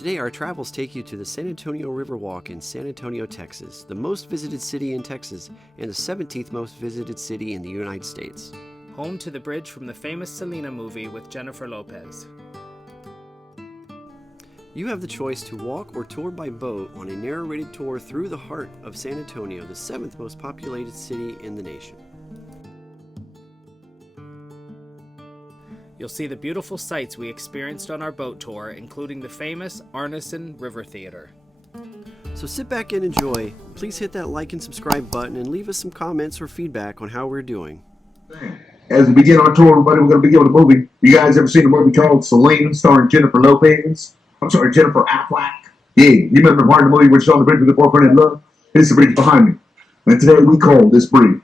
Today our travels take you to the San Antonio Riverwalk in San Antonio, Texas, the most visited city in Texas and the 17th most visited city in the United States. Home to the bridge from the famous Selena movie with Jennifer Lopez. You have the choice to walk or tour by boat on a narrated tour through the heart of San Antonio, the 7th most populated city in the nation. You'll see the beautiful sights we experienced on our boat tour, including the famous Arneson River Theater. So sit back and enjoy. Please hit that like and subscribe button and leave us some comments or feedback on how we're doing. As we begin our tour, everybody, we're going to begin with a movie. You guys ever seen a movie called Selena, starring Jennifer Lopez? I'm sorry, Jennifer Affleck. Yeah, you remember part of the movie where she's on the bridge with her boyfriend in love? Here's the bridge behind me. And today we call this bridge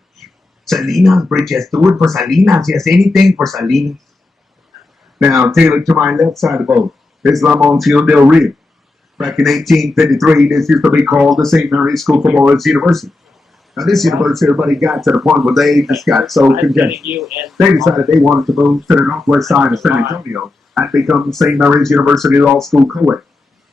Selena's Bridge. Yes, do it for Selena's. Yes, anything for Selena's. Now, tailored to my left side of the boat, is Lamontion del Rio. Back in 1853, this used to be called the St. Mary's School for Morals University. Now, this university, everybody got to the point where they just got so congested. They decided they wanted to move to the northwest side of San Antonio and become St. Mary's University Law School co-ed.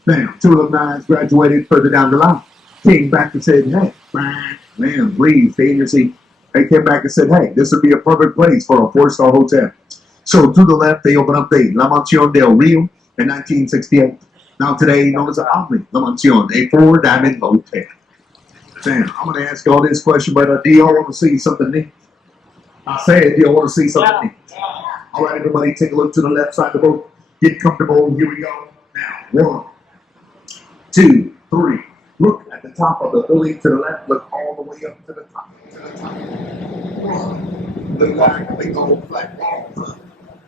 Now, two alumni graduated further down the line. Came back and said, hey, man, please, stay in your seat. They came back and said, hey, this would be a perfect place for a four-star hotel. So to the left, they opened up the La Mansion del Rio in 1968. Now today, known as the Omni La Mansion, a four-diamond hotel. Sam, I'm going to ask you all this question, but do y'all want to see something neat? I said, do y'all want to see something neat? All right, everybody, take a look to the left side of the boat. Get comfortable. Here we go. Now, 1, 2, 3. Look at the top of the building to the left. Look all the way up to the top. 1. Look like a big old flat wall.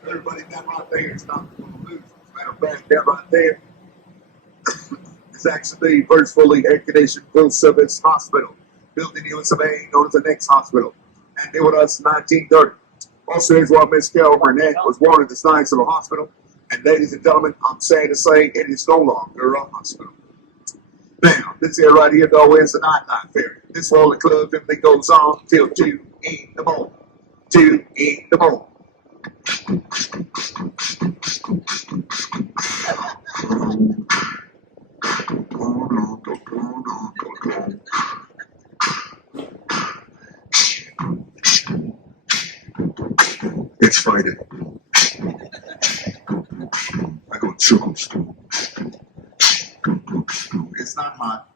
Everybody, that right there is not going to lose. As a matter of fact, that right there is actually the first fully air-conditioned full-service hospital built in the US of A, known as the Next Hospital. And they were us in 1930. Also, here's where Miss Carol Burnett was born in this nice little hospital. And ladies and gentlemen, I'm sad to say it is no longer a hospital. Now, this here right here, though, is the nightlife area. This whole club, everything goes on till 2 in the morning. 2 in the morning. It's Friday. I go churros. It's not hot.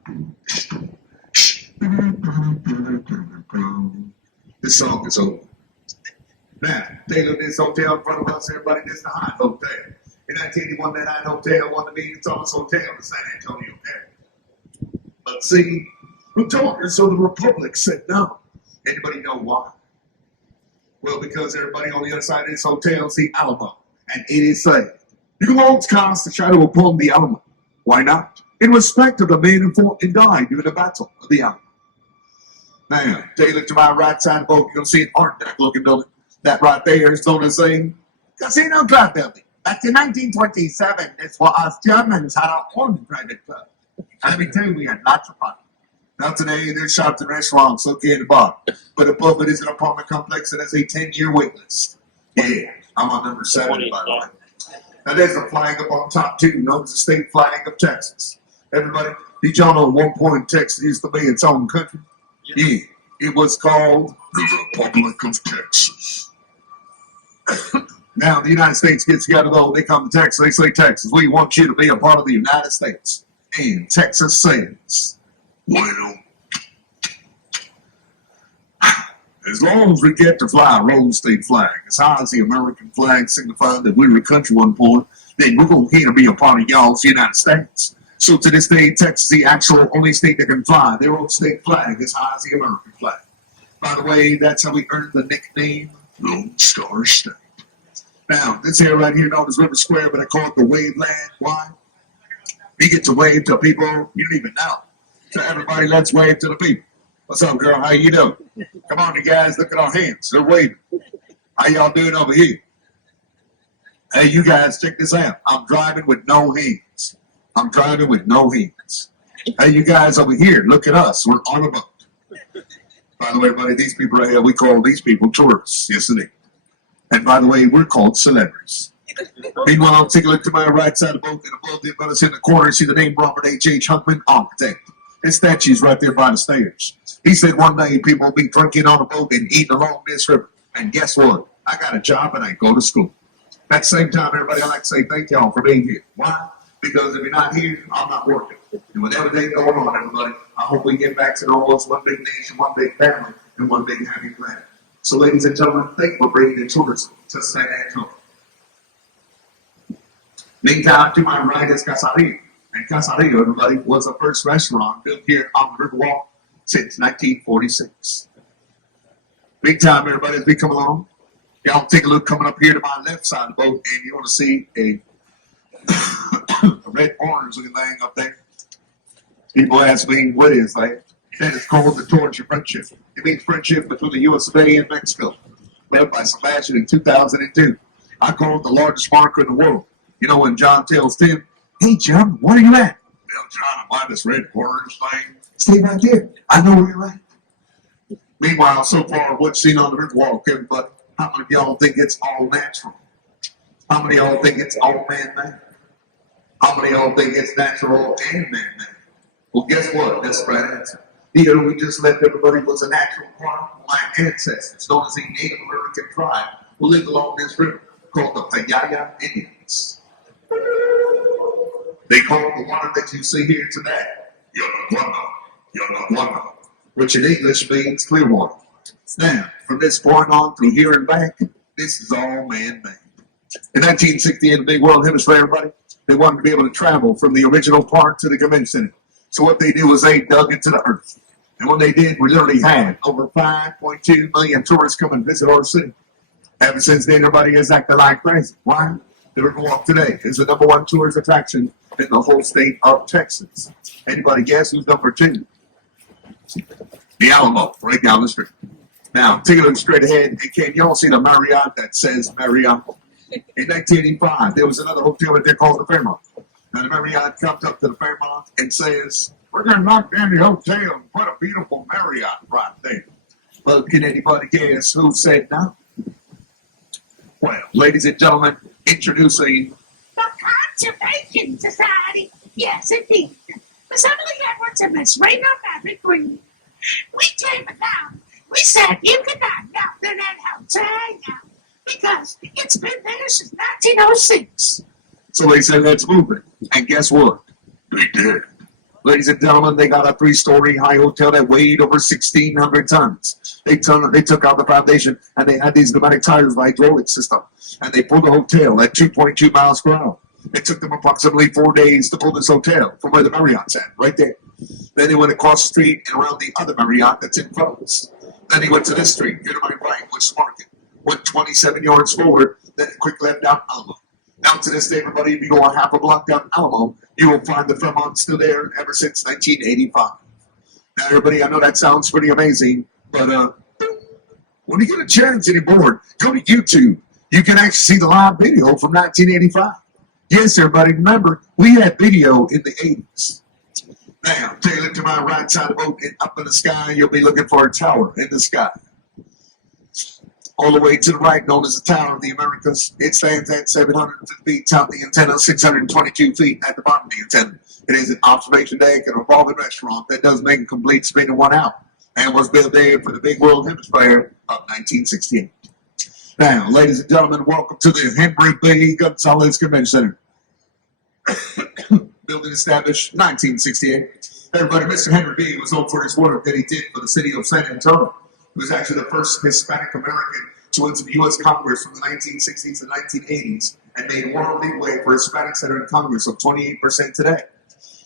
This song is over. Now, they look at this hotel in front of us, everybody, this is the Hyatt Hotel. In 1981, that Hyatt Hotel won the Million Dollars Hotel in San Antonio area. But see, the talkers of the Republic said no. Anybody know why? Well, because everybody on the other side of this hotel is the Alamo, and it is said, you won't cast a shadow upon the Alamo. Why not? In respect of the men who fought and died during the Battle of the Alamo. Now, tailored to my right side of the boat, you'll see an Art Deco looking building. That right there is known as a casino club building. Back in 1927, this was us Germans had our own private club. And let me tell you, we had lots of fun. Now today, there's shops and restaurants located above. But above it is an apartment complex that has a 10-year wait list. Yeah, I'm on number 7, by the way. Now there's a flag up on top, too, known as the state flag of Texas. Everybody, did y'all know at one point Texas used to be its own country? Yeah, it was called the Republic of Texas. Now, the United States gets together, though. They come to Texas. They say, Texas, we want you to be a part of the United States. And Texas says, well, as long as we get to fly a roll state flag, as high as the American flag signifying that we were a country at one point, then we're going to be a part of y'all's United States. So to this day, Texas is the actual only state that can fly their own state flag as high as the American flag. By the way, that's how we earned the nickname Lone Star State. Now, this here right here known as River Square, but I call it the Wave Land. Why? You get to wave to people you don't even know. So everybody, let's wave to the people. What's up, girl? How you doing? Come on, you guys, look at our hands. They're waving. How y'all doing over here? Hey, you guys, check this out. I'm driving with no hands. I'm driving with no hands. Hey, you guys over here, look at us. We're on a boat. By the way, buddy, these people right here, we call these people tourists. Yes, indeed. And by the way, we're called celebrities. Meanwhile, take a look to my right side of the boat, and above the brothers in the corner, see the name Robert H. Huckman, architect. His statue's right there by the stairs. He said one day people will be drinking on a boat and eating along this river. And guess what? I got a job and I go to school. At the same time, everybody, I'd like to say thank y'all for being here. Why? Because if you're not here, I'm not working. And with everything going on, everybody, I hope we get back to almost one big nation, one big family, and one big happy planet. So, ladies and gentlemen, thank you for bringing the tourism to San Antonio. Meantime, to my right is Casarillo. And Casarillo, everybody, was the first restaurant built here on the Riverwalk since 1946. Meantime, everybody, as we come along, y'all take a look coming up here to my left side of the boat, and you're going to see a red orange looking thing up there. People ask me, what is that? That is called the Torch of Friendship. It means friendship between the U.S. and Mexico. Led by Sebastian in 2002. I call it the largest marker in the world. You know when John tells Tim, hey, John, where are you at? Well, John, I'm on this red orange thing. Stay right there. I know where you're at. Meanwhile, so far, what's seen on the Riverwalk, everybody, how many of y'all think it's all natural? How many of y'all think it's all man-made? How many of y'all think it's natural and man-made? Well, guess what? That's the right answer. You know, we just left everybody was a natural part of my ancestors, known as a Native American tribe who lived along this river called the Payaya Indians. They call the water that you see here today Yonaguana, which in English means clear water. Now, from this point on through here and back, this is all man-made. In 1960, in the big world hemisphere, everybody, they wanted to be able to travel from the original park to the convention center. So what they did was they dug into the earth. And when they did, we literally had over 5.2 million tourists come and visit our city. Ever since then, everybody has acted like crazy. Why? The Riverwalk today is the #1 tourist attraction in the whole state of Texas. Anybody guess who's number 2? The Alamo, right down the street. Now, take a look straight ahead. And can y'all see the Marriott that says Marriott? In 1985, there was another hotel that they called the Fairmont. Now, the Marriott comes up to the Fairmont and says, we're going to knock down the hotel and put a beautiful Marriott right there. Well, can anybody guess who said no? Well, ladies and gentlemen, introducing The Conservation Society. Yes, indeed. Assembly Edwards and Miss Raina Maverick Green. We came down. We said you could not knock down that hotel now because it's been there since 1906. So they said, let's move it. And guess what? They did. Ladies and gentlemen, they got a 3-story high hotel that weighed over 1,600 tons. They took out the foundation, and they had these pneumatic tires with hydraulic system. And they pulled the hotel at 2.2 miles per hour. It took them approximately 4 days to pull this hotel from where the Marriott's at, right there. Then they went across the street and around the other Marriott that's in front of us. Then he went to this street, here to my right, which is Market. Went 27 yards forward, then quick left down Alamo. Now to this day, everybody, if you go a half a block down Alamo, you will find the Fairmont still there ever since 1985. Now, everybody, I know that sounds pretty amazing, but when you get a chance and you're bored, go to YouTube. You can actually see the live video from 1985. Yes, everybody, remember, we had video in the 80s. Now, take a look to my right side of the boat, and up in the sky, you'll be looking for a tower in the sky. All the way to the right, known as the Tower of the Americas. It stands at 750 feet top of the antenna, 622 feet at the bottom of the antenna. It is an observation deck and a revolving restaurant that does make a complete spin in 1 hour and was built there for the big world hemisphere of 1968. Now, ladies and gentlemen, welcome to the Henry B. Gonzalez Convention Center. Building established 1968. Everybody, Mr. Henry B. was known for his work that he did for the city of San Antonio. He was actually the first Hispanic American to enter the U.S. Congress from the 1960s and 1980s and made world leeway for Hispanics that are in Congress of 28% today.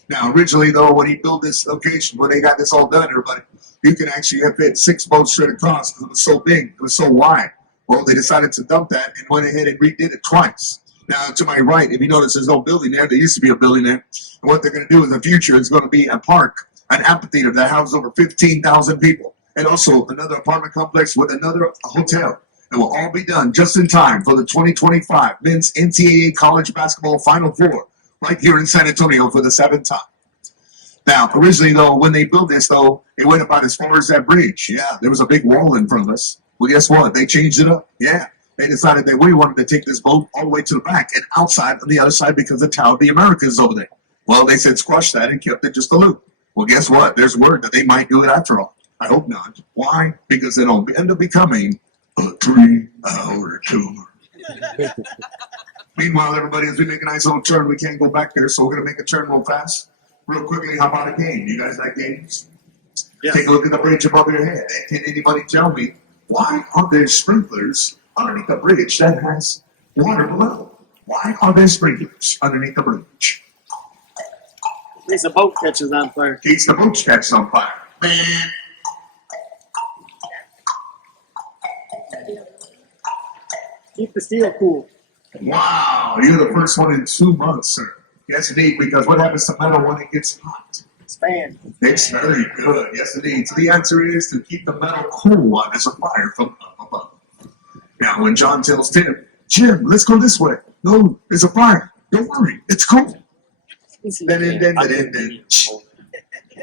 Now, originally, though, when he built this location, when they got this all done, everybody, you can actually have fit 6 boats straight across because it was so big, it was so wide. Well, they decided to dump that and went ahead and redid it twice. Now, to my right, if you notice, there's no building there. There used to be a building there. And what they're going to do in the future is going to be a park, an amphitheater that houses over 15,000 people. And also another apartment complex with another hotel. It will all be done just in time for the 2025 Men's NCAA College Basketball Final Four right here in San Antonio for the 7th time. Now, originally, though, when they built this, though, it went about as far as that bridge. Yeah, there was a big wall in front of us. Well, guess what? They changed it up. Yeah. they decided that we wanted to take this boat all the way to the back and outside on the other side because the Tower of the Americas is over there. Well, they said squash that and kept it just a loop. Well, guess what? There's word that they might do it after all. I hope not. Why? Because it'll end up becoming a 3-hour tour. Meanwhile, everybody, as we make a nice little turn, we can't go back there, so we're going to make a turn real fast. Real quickly, how about a game? You guys like games? Yes. Take a look at the bridge above your head. And can anybody tell me why are there sprinklers underneath the bridge that has water below? Why are there sprinklers underneath the bridge? At least the boat catches on fire. In case the boat catches on fire. Man. Keep the steel cool. Wow, you're the first one in 2 months, sir. Yes, indeed, because what happens to metal when it gets hot? Expand. It's very good. Yes, indeed. So the answer is to keep the metal cool while there's a fire from up above. Now, when John tells Tim, Jim, let's go this way. No, there's a fire. Don't worry, it's cool.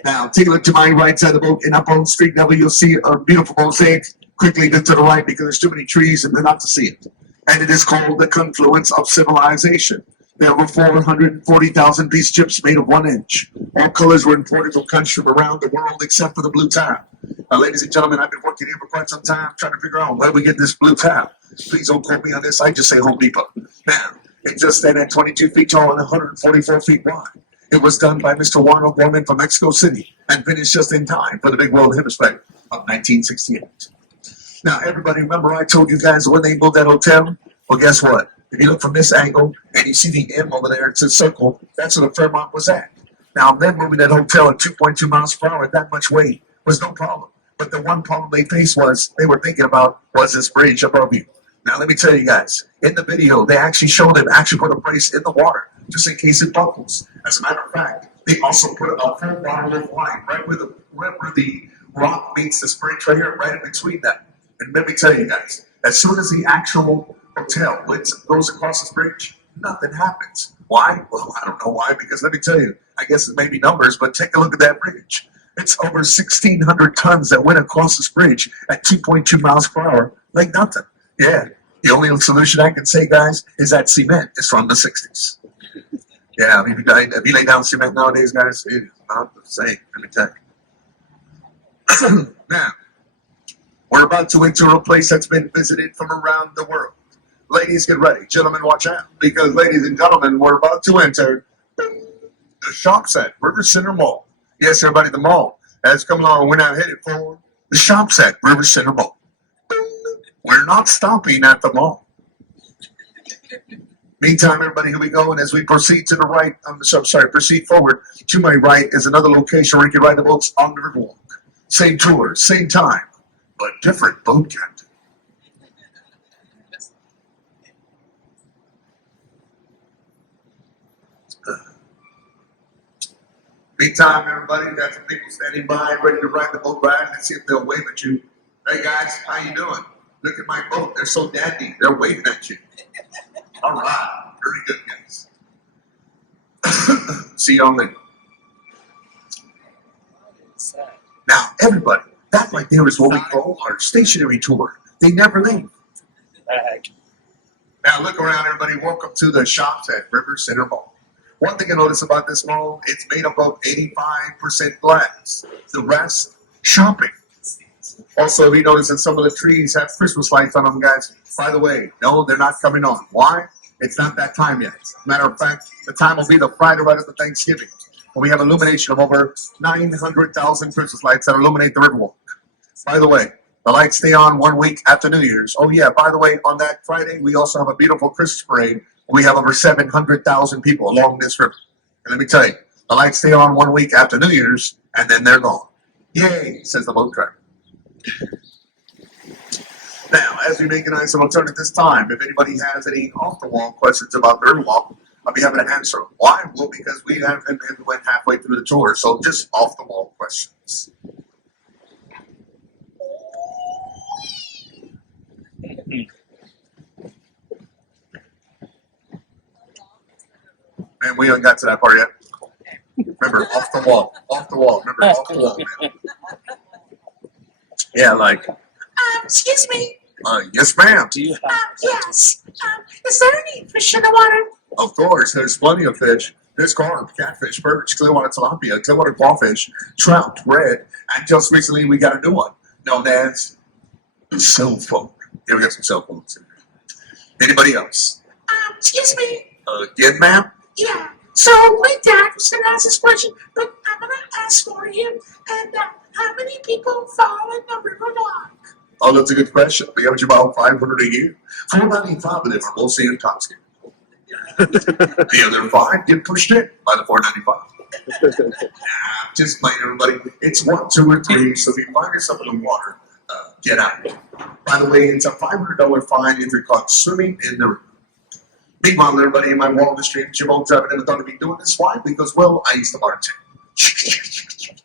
Now, take a look to my right side of the boat, and up on street level, you'll see a beautiful mosaic. Quickly to the right because there's too many trees and they're not to see it. And it is called the confluence of civilization. There were 440,000 piece chips made of 1 inch. All colors were imported from countries from around the world except for the blue tile. Ladies and gentlemen, I've been working here for quite some time trying to figure out where we get this blue tile. Please don't quote me on this. I just say Home Depot. Now, it just stands at 22 feet tall and 144 feet wide. It was done by Mr. Warner Gorman from Mexico City and finished just in time for the big World Hemisphere of 1968. Now, everybody remember I told you guys when they moved that hotel? Well, guess what? If you look from this angle and you see the M over there, it's a circle. That's where the Fairmont was at. Now, them moving that hotel at 2.2 miles per hour at that much weight was no problem. But the one problem they faced was they were thinking about was this bridge above you. Now, let me tell you guys, in the video, they actually showed them actually put a brace in the water just in case it buckles. As a matter of fact, they also put a full bottle of wine right where the rock meets this bridge right here, right in between them. And let me tell you guys, as soon as the actual hotel goes across this bridge, nothing happens. Why? Well, I don't know why, because let me tell you, I guess it may be numbers, but take a look at that bridge. It's over 1,600 tons that went across this bridge at 2.2 miles per hour, like nothing. Yeah, the only solution I can say, guys, is that cement is from the 60s. Yeah, if you lay down cement nowadays, guys, it is not the same, let me tell you. Now, we're about to enter a place that's been visited from around the world. Ladies, get ready. Gentlemen, watch out. Because, ladies and gentlemen, we're about to enter the shops at River Center Mall. Yes, everybody, the mall has come along. We're now headed for the shops at River Center Mall. We're not stopping at the mall. Meantime, everybody, here we go. And as we proceed to the right, proceed forward, to my right is another location where you can ride the boats on the Riverwalk. Same tour, same time, but different boat captain. Meantime, everybody, got some people standing by, ready to ride the boat ride and see if they'll wave at you. Hey guys, how you doing? Look at my boat. They're so dandy. They're waving at you. All right, very good, guys. See y'all later. Now, everybody, that right there is what we call our stationary tour. They never leave. Now, look around, everybody. Welcome to the shops at River Center Mall. One thing I notice about this mall, it's made up of 85% glass. The rest, shopping. Also, we notice that some of the trees have Christmas lights on them, guys. By the way, no, they're not coming on. Why? It's not that time yet. Matter of fact, the time will be the Friday right after Thanksgiving. We have illumination of over 900,000 Christmas lights that illuminate the Riverwalk. By the way, the lights stay on 1 week after New Year's. Oh yeah, by the way, on that Friday, we also have a beautiful Christmas parade. We have over 700,000 people along this river. And let me tell you, the lights stay on 1 week after New Year's, and then they're gone. Yay, says the boat driver. Now, as we make a nice little turn at this time, if anybody has any off-the-wall questions about the Riverwalk, I'll be happy to answer them. Why? Well, because we haven't went halfway through the tour, so just off-the-wall questions. Man, we haven't got to that part yet. Remember, off the wall. Off the wall. Remember, off the wall, man. Yeah, like. Excuse me. Yes, ma'am. Do you have? Yes. Is there any fish in the water? Of course, there's plenty of fish. There's carp, catfish, perch, clearwater tilapia, clearwater clawfish, trout, red, and just recently we got a new one known as the cell phone. Here we got some cell phones in there. Anybody else? Excuse me. Again, ma'am? Yeah. So my dad was gonna ask this question, but I'm gonna ask for him. And how many people fall in the Riverwalk? Oh, that's a good question. We average about 500 a year. 495 of them are mostly intoxicated. The other 5 get pushed in by the 495. Just playing, everybody. It's 1, 2, or 3. So if you find yourself in the water, get out. By the way, it's a $500 fine if you're caught swimming in the river. Meanwhile, everybody in my wildest dreams, Jim Oaks, I've never thought of me doing this. Why? Because, well, I used to bartend.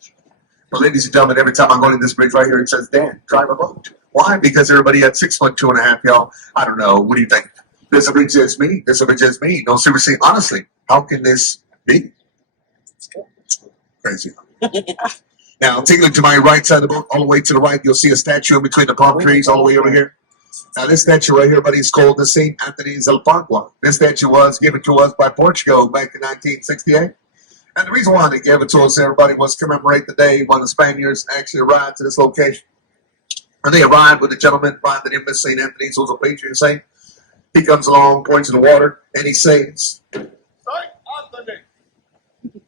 Well, ladies and gentlemen, every time I go to this bridge right here, it says, Dan, drive a boat. Why? Because everybody at 6 foot 2.5, y'all. I don't know. What do you think? This bridge is me. This bridge is me. No, seriously, honestly, how can this be? Crazy. Now, take a look to my right side of the boat. All the way to the right, you'll see a statue in between the palm trees all the way over here. Now, this statue right here, buddy, is called the St. Anthony's El Pagua. This statue was given to us by Portugal back in 1968. And the reason why they gave it to us, everybody, was to commemorate the day when the Spaniards actually arrived to this location. And they arrived with a gentleman by the name of St. Anthony's, who's a patron saint. He comes along, points to the water, and he says, St. Anthony.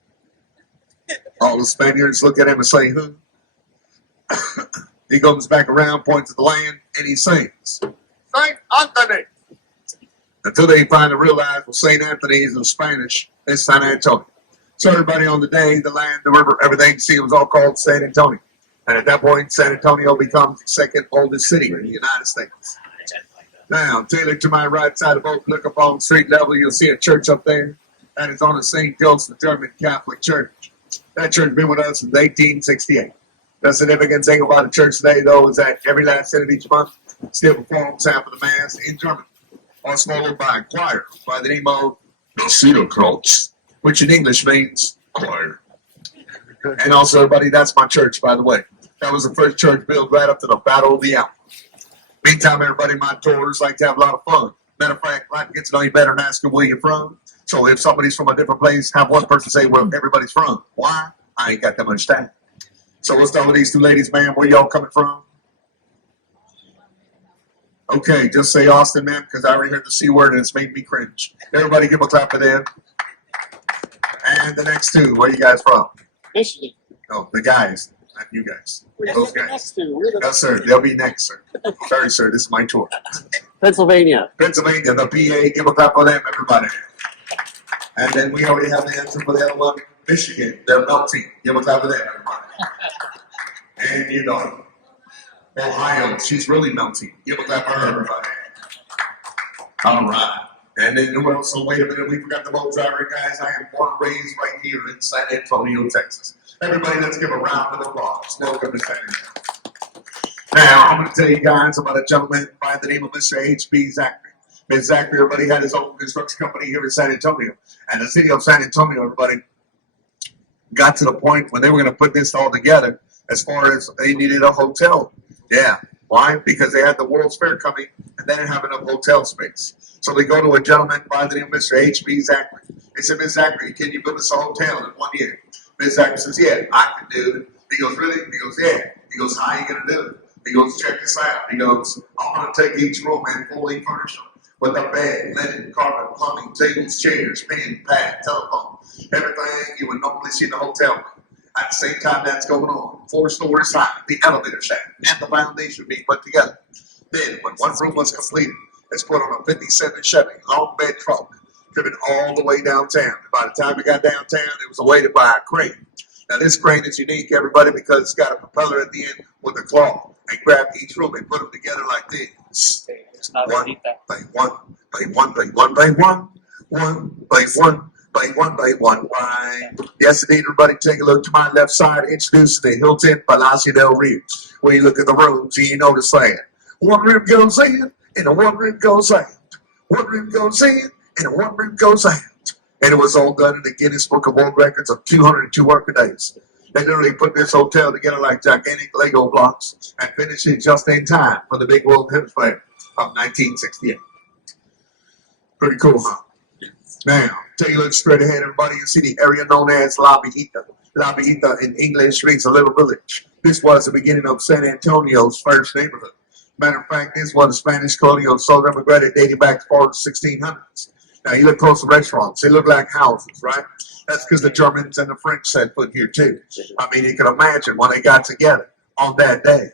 All the Spaniards look at him and say, who? He comes back around, points at the land, and he sings, St. Anthony. Until they finally realize, well, St. Anthony is in Spanish, it's San Antonio. So everybody on the day, the land, the river, everything, see, it was all called San Antonio. And at that point, San Antonio becomes the second oldest city in the United States. Now, Taylor, to my right side of the boat, look up on street level, you'll see a church up there. That is on the St. Joseph German Catholic Church. That church has been with us since 1868. The significant thing about the church today, though, is that every last day of each month still performs half of the Mass in German, also followed by a choir by the name of Kreuz, which in English means choir. And also, everybody, that's my church, by the way. That was the first church built right up to the Battle of the Alps. Meantime, everybody, my tours like to have a lot of fun. Matter of fact, I get to know you better and ask them where you're from. So if somebody's from a different place, have one person say where everybody's from. Why? I ain't got that much time. So let's start with these 2 ladies, ma'am. Where y'all coming from? Okay, just say Austin, ma'am, because I already heard the C word and it's made me cringe. Everybody give a clap for them. And the next 2, where you guys from? Michigan. Oh, the guys, not you guys. Those guys. Next to. We're the Yes, sir. They'll be next, sir. Sorry, sir. This is my tour. Pennsylvania. Pennsylvania, the PA. Give a clap for them, everybody. And then we already have the answer for the other one. Michigan, they're melting. Give a clap for them, everybody. And you know, Ohio, she's really melting. Give a clap for her, everybody. All right. And then, well, so wait a minute, we forgot the boat driver, guys. I am born and raised right here in San Antonio, Texas. Everybody, let's give a round of applause. Welcome to San Antonio. Now, I'm going to tell you guys about a gentleman by the name of Mr. H.B. Zachary. Mr. Zachary, everybody, had his own construction company here in San Antonio. And the city of San Antonio, everybody, got to the point when they were going to put this all together as far as they needed a hotel. Yeah. Why? Because they had the World's Fair coming and they didn't have enough hotel space. So they go to a gentleman by the name of Mr. H.B. Zachary. They said, Ms. Zachary, can you build us a hotel in 1 year? Ms. Zachary says, yeah, I can do it. He goes, really? He goes, yeah. He goes, how are you going to do it? He goes, check this out. He goes, I'm going to take each room and fully furnish them with a bed, linen, carpet, plumbing, tables, chairs, pen, pad, telephone, everything you would normally see in a hotel. At the same time that's going on, 4 stories high, the elevator shaft, and the foundation being put together. Then, when one room was completed, it's put on a 57 Chevy long bed truck, driven all the way downtown. By the time we got downtown, it was awaited by a crane. Now, this crane is unique, everybody, because it's got a propeller at the end with a claw. They grab each room and put them together like this. One by one, by one, by one, by one, one by one. By one. Why? Yes, indeed, everybody, take a look to my left side. Introduce the Hilton Palacio del Rio. When you look at the rooms, you notice that one room goes in, and one room goes out. One room goes in, and one room goes out. And it was all done in the Guinness Book of World Records of 202 working days. They literally put this hotel together like gigantic Lego blocks and finished it just in time for the big World Hemisphere of 1968. Pretty cool, huh? Now, take a look straight ahead, everybody. You see the area known as La Viejita. La Viejita in English means a little village. This was the beginning of San Antonio's first neighborhood. Matter of fact, this was a Spanish colonial southern immigrant dating back to the 1600s. Now, you look close to restaurants. They look like houses, right? That's because the Germans and the French set foot here, too. I mean, you can imagine when they got together on that day.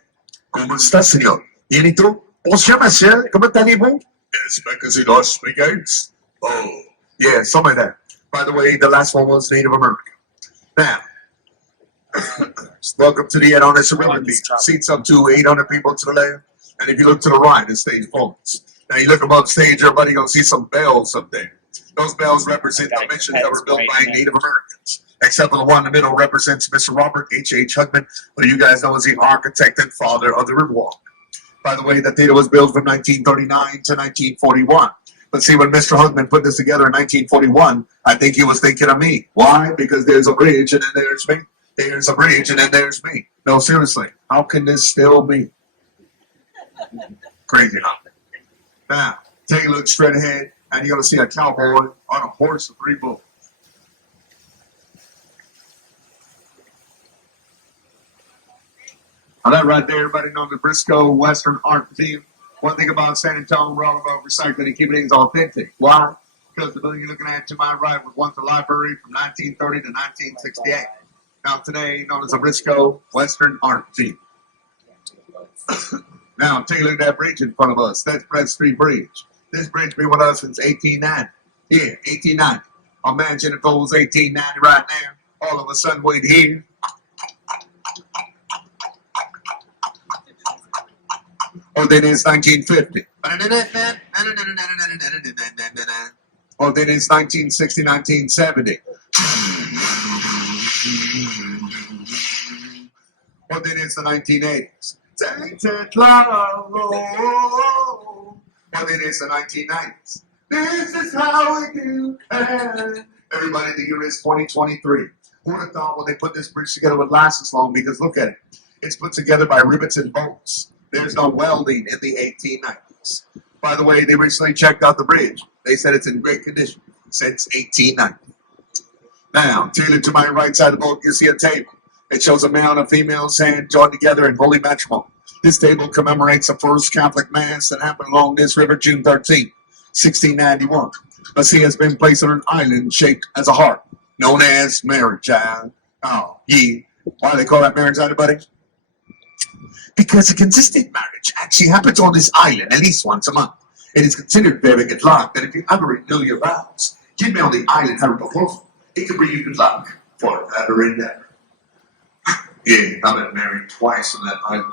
¿Cómo está, señor? ¿Bien y tú? Bonjour, monsieur. ¿Cómo allez-vous? Yes, because he does speak English. Oh, yeah, something like that. By the way, the last one was Native American. Now, welcome to the Idan River Beach. Seats up to 800 people to the left. And if you look to the right, it's stage performance. Now, you look above stage, everybody going to see some bells up there. Those bells represent the missions that were built by Native Americans. Except for the one in the middle represents Mr. Robert H.H. Hugman, who you guys know as the architect and father of the Riverwalk. By the way, the theater was built from 1939 to 1941. But see, when Mr. Hugman put this together in 1941, I think he was thinking of me. Why? Because there's a bridge and then there's me. There's a bridge and then there's me. No, seriously, how can this still be? Crazy, huh? Now, take a look straight ahead, and you're going to see a cowboy on a horse with 3 bulls. Now, that right there, everybody knows the Briscoe Western Art Museum. One thing about San Antonio, we're all about recycling and keeping things authentic. Why? Because the building you're looking at to my right was once a library from 1930 to 1968. Now, today, known as the Briscoe Western Art Museum. Now, take a look at that bridge in front of us. That's Brett Street Bridge. This bridge been with us since 1890. Yeah, 1890. Imagine if it was 1890 right now. All of a sudden, we'd hear. Or then it's 1950. Or then it's 1960, 1970. Or then it's the 1980s. Tainted love. Or then it's the 1990s. This is how we do. Everybody, the year is 2023. Who would have thought when they put this bridge together would last this long? Because look at it. It's put together by rivets and bolts. There's no welding in the 1890s. By the way, they recently checked out the bridge. They said it's in great condition since 1890. Now, tailored to my right side of the boat, you see a table. It shows a male and a female sand joined together in holy matrimony. This table commemorates the first Catholic Mass that happened along this river June 13, 1691. A sea has been placed on an island shaped as a heart, known as marriage island. Oh, yeah. Why do they call that marriage island, buddy? Because a consistent marriage actually happens on this island at least once a month. It is considered very good luck that if you ever renew your vows, give me on the island have a proposal. It could bring you good luck forever and ever. Yeah, I've been married twice on that island.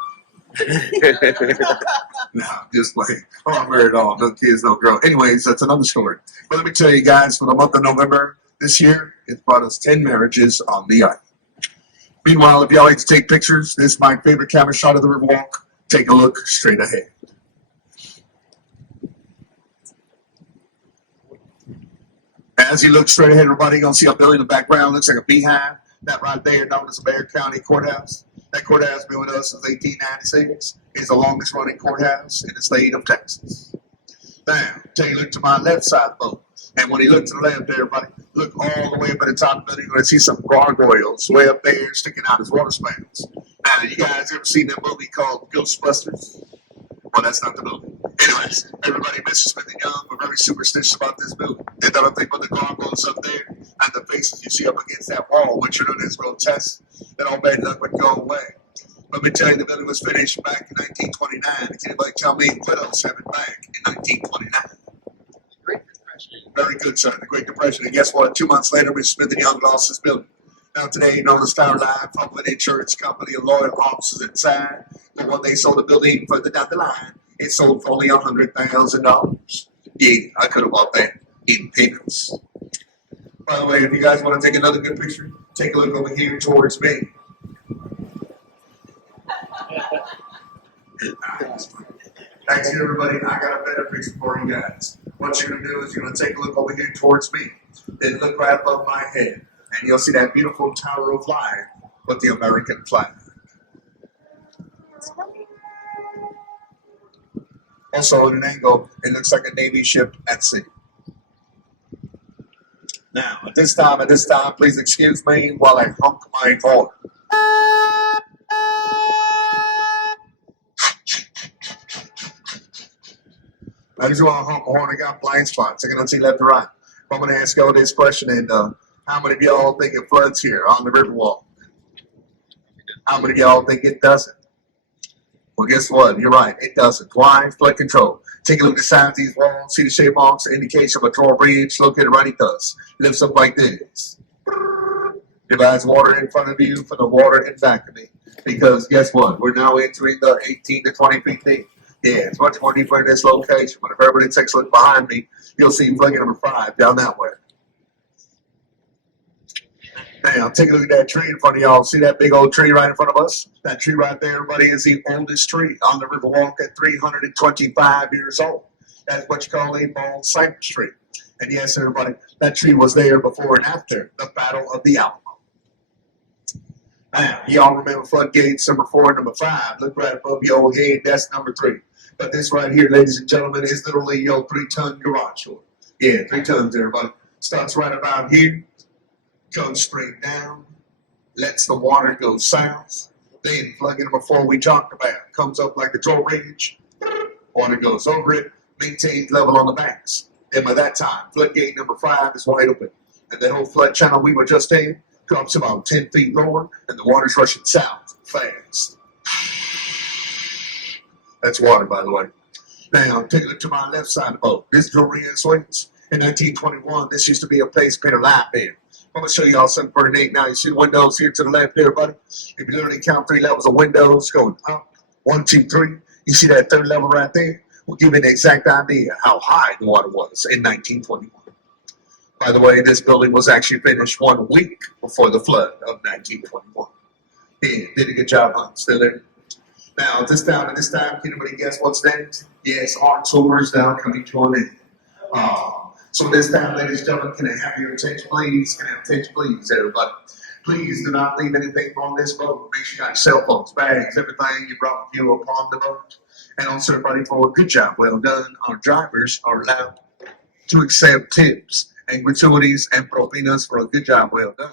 No, just like, oh, I'm married all, no kids, no girl. Anyways, that's another story. But let me tell you guys, for the month of November this year, it's brought us 10 marriages on the island. Meanwhile, if y'all like to take pictures, this is my favorite camera shot of the Riverwalk. Take a look straight ahead. As you look straight ahead, everybody, you're going to see a building in the background. Looks like a beehive. That right there, known as the Bexar County Courthouse. That courthouse has been with us since 1896. It's the longest running courthouse in the state of Texas. Now, take a look to my left side of the boat. And when you look to the left there, everybody, look all the way up at the top of the building. You're going to see some gargoyles way up there sticking out as water spouts. Now, you guys ever seen that movie called Ghostbusters? Well, that's not the movie. Anyways, everybody, Mr. Smith and Young were very superstitious about this building. They thought a thing about the gargoyles up there and the faces you see up against that wall, which are known as grotesque, that all bad luck would go away. Let me tell you, the building was finished back in 1929. Can anybody tell me what else happened back in 1929? Great Depression. Very good, sir. The Great Depression. And guess what? 2 months later, Mr. Smith and Young lost his building. Now today, known as Tower Life, home with an insurance company and loyal officers inside. But when they sold the building further down the line, it sold for only $100,000. Yeah, I could have bought that in payments. By the way, if you guys want to take another good picture, take a look over here towards me. Thanks, everybody. I got a better picture for you guys. What you're going to do is you're going to take a look over here towards me. Then look right above my head. And you'll see that beautiful Tower of Life with the American flag. Also, at an angle, it looks like a Navy ship at sea. Now, at this time, please excuse me while I honk my horn. I just want to honk my horn. I got blind spots. I cannot see left or right. I'm going to ask y'all this question, and how many of y'all think it floods here on the Riverwalk? How many of y'all think it doesn't? Well, guess what? You're right. It doesn't. Why? Flood control. Take a look at the sides of these walls. See the shape marks? Indication of a drawbridge located right in us. Lifts up like this. Divides water in front of you from the water in back of me. Because guess what? We're now entering the 18 to 20 feet deep. Yeah, it's much more deeper in this location. But if everybody takes a look behind me, you'll see flag number 5 down that way. Now, take a look at that tree in front of y'all. See that big old tree right in front of us? That tree right there, everybody, is the oldest tree on the Riverwalk at 325 years old. That's what you call a bald cypress tree. And yes, everybody, that tree was there before and after the Battle of the Alamo. Now, y'all remember floodgates number 4 and number 5. Look right above your head. That's number 3. But this right here, ladies and gentlemen, is literally your 3-ton garage door. Yeah, 3 tons, everybody. Starts right about here. Goes straight down, lets the water go south, then plug in number 4 we talked about, comes up like a drawbridge, water goes over it, maintains level on the banks. And by that time, floodgate number 5 is wide open, and that whole flood channel we were just in drops about 10 feet lower, and the water's rushing south fast. That's water, by the way. Now, take a look to my left side of the boat. This jewelry and swings. In 1921, this used to be a place painted live in. I'm going to show y'all something pretty neat now. You see the windows here to the left there, buddy? If you literally count 3 levels of windows going up, 1, 2, 3, you see that 3rd level right there? We'll give you an exact idea how high the water was in 1921. By the way, this building was actually finished 1 week before the flood of 1921. Yeah, did a good job, huh? Still there? Now, this time, can anybody guess what's next? Yes, our tours now coming to an end. So this time, ladies and gentlemen, can I have your attention, please? Can I have attention, please, everybody? Please do not leave anything on this boat. Make sure you got your cell phones, bags, everything you brought with you upon the boat. And also, everybody, for a good job, well done. Our drivers are allowed to accept tips and gratuities and propinas for a good job, well done.